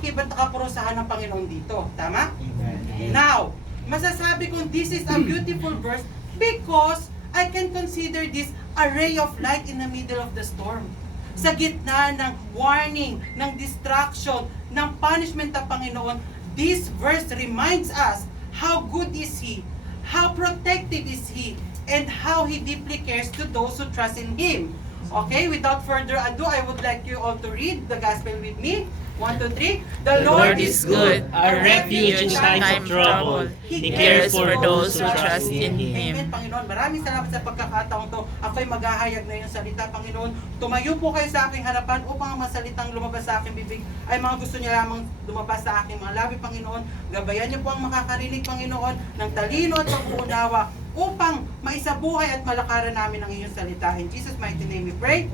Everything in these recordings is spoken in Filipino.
kaakibat na kaparusahan ng Panginoon dito. Tama? Amen. Now, masasabi kong this is a beautiful verse because I can consider this a ray of light in the middle of the storm. Sa gitna ng warning, ng distraction, ng punishment ng Panginoon, this verse reminds us how good is He, how protective is He, and how He deeply cares to those who trust in Him. Okay, without further ado, I would like you all to read the gospel with me. 1, 2, 3. The Lord is good, a refuge in times of trouble. He cares for those who trust in Him. Amen, Panginoon. Maraming salamat sa pagkakataon to. Ako'y maghahayag na yung salita, Panginoon. Tumayo po kayo sa aking harapan upang ang masalitang lumabas sa aking bibig ay mga gusto niya lamang lumabas sa aking mga labi, Panginoon. Gabayan niyo po ang makakarinig, Panginoon, ng talino at pag-uunawa upang maisabuhay at malakaran namin ang iyong salita. In Jesus' mighty name we pray.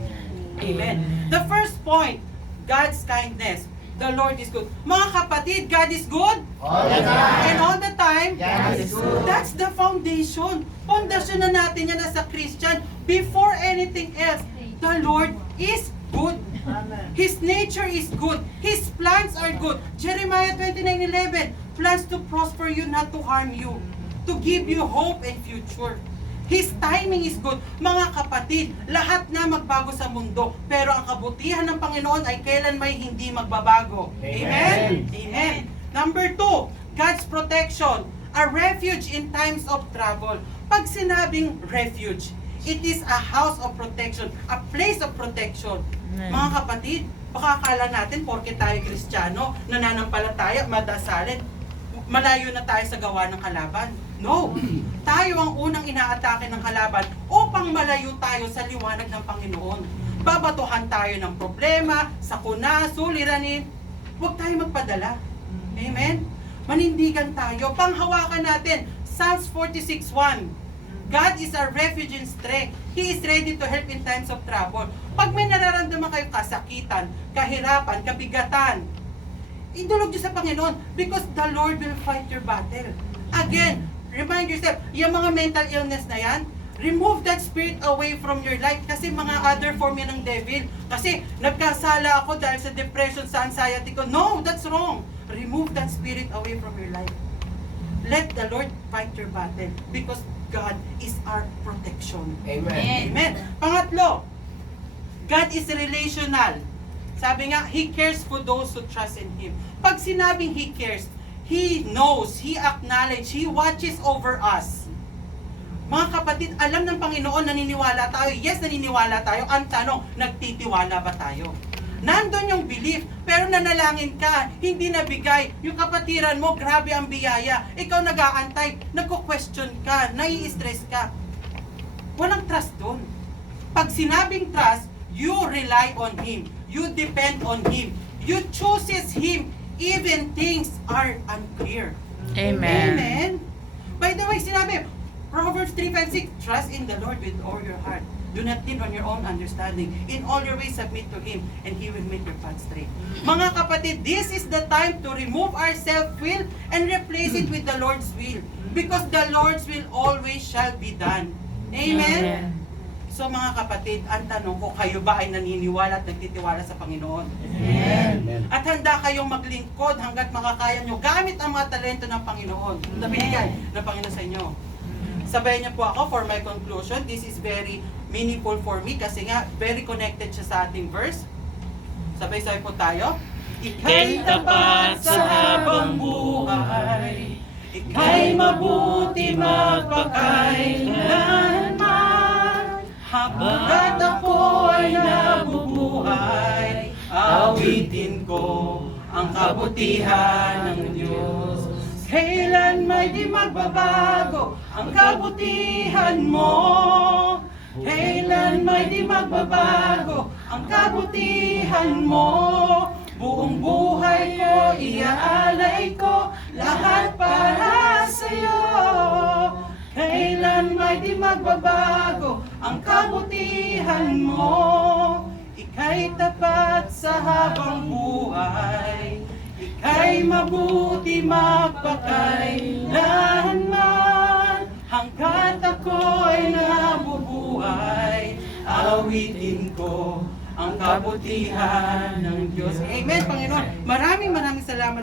Amen. The first point, God's kindness. The Lord is good. Mga kapatid, God is good? All the time. And all the time? God is good. That's the foundation. Foundation na natin yan as a Christian. Before anything else, the Lord is good. Amen. His nature is good. His plans are good. Jeremiah 29:11, plans to prosper you, not to harm you, to give you hope and future. His timing is good. Mga kapatid, lahat na magbago sa mundo, pero ang kabutihan ng Panginoon ay kailan may hindi magbabago. Amen? Amen. Number 2, God's protection, a refuge in times of trouble. Pag sinabing refuge, it is a house of protection, a place of protection. Mga kapatid, baka akala natin porke tayo Kristiyano, nananampalataya, madasalin, malayo na tayo sa gawa ng kalaban. No. Tayo ang unang inaatake ng kalaban upang malayo tayo sa liwanag ng Panginoon. Babatuhan tayo ng problema, sakuna, suliranin. Huwag tayo magpadala. Amen? Manindigan tayo. Panghawakan natin. Psalms 46:1. God is our refuge and strength. He is ready to help in times of trouble. Pag may nararamdaman kayo kasakitan, kahirapan, kabigatan, idulog nyo sa Panginoon because the Lord will fight your battle. Again, remind yourself, yung mga mental illness na yan, remove that spirit away from your life kasi mga other form yan ng devil. Kasi nagkasala ako dahil sa depression, sa anxiety ko. No, that's wrong. Remove that spirit away from your life. Let the Lord fight your battle because God is our protection. Amen. Amen. Pangatlo, God is relational. Sabi nga, He cares for those who trust in Him. Pag sinabing He cares, He knows, He acknowledges, He watches over us. Mga kapatid, alam ng Panginoon, naniniwala tayo. Yes, naniniwala tayo. Ang tanong, nagtitiwala ba tayo? Nandun yung belief, pero nanalangin ka, hindi nabigay. Yung kapatiran mo, grabe ang biyaya. Ikaw nag-aantay, nagko-question ka, nai-stress ka. Walang trust doon. Pag sinabing trust, you rely on Him. You depend on Him. You chooses Him even things are unclear. Amen. Amen. By the way, sinabi, Proverbs 3:5-6, trust in the Lord with all your heart. Do not lean on your own understanding. In all your ways submit to Him, and He will make your path straight. Mga kapatid, this is the time to remove our self-will and replace it with the Lord's will. Because the Lord's will always shall be done. Amen? So mga kapatid, ang tanong ko, kayo ba ay naniniwala at nagtitiwala sa Panginoon? Amen. At handa kayong maglingkod hanggat makakaya nyo gamit ang mga talento ng Panginoon na binigay ng Panginoon sa inyo. Sabayan niyo po ako for my conclusion. This is very meaningful for me kasi nga very connected siya sa ating verse. Sabay-sabay po tayo. Ika'y tapat sa habang buhay, ika'y mabuti magpakailanman. Hanggat ako ay nabubuhay, awitin ko ang kabutihan ng Diyos. Kailan may di magbabago ang kabutihan mo. Kailan may di magbabago ang kabutihan mo. Buong buhay ko, iaalay ko lahat para sa'yo. Kailan may di magbabago ang kabutihan mo. Ika'y tapat sa habang buhay, ika'y mabuti magpakailanman. Hanggat ako'y nabubuhay, awitin ko ang kabutihan ng Diyos. Amen, Panginoon. Maraming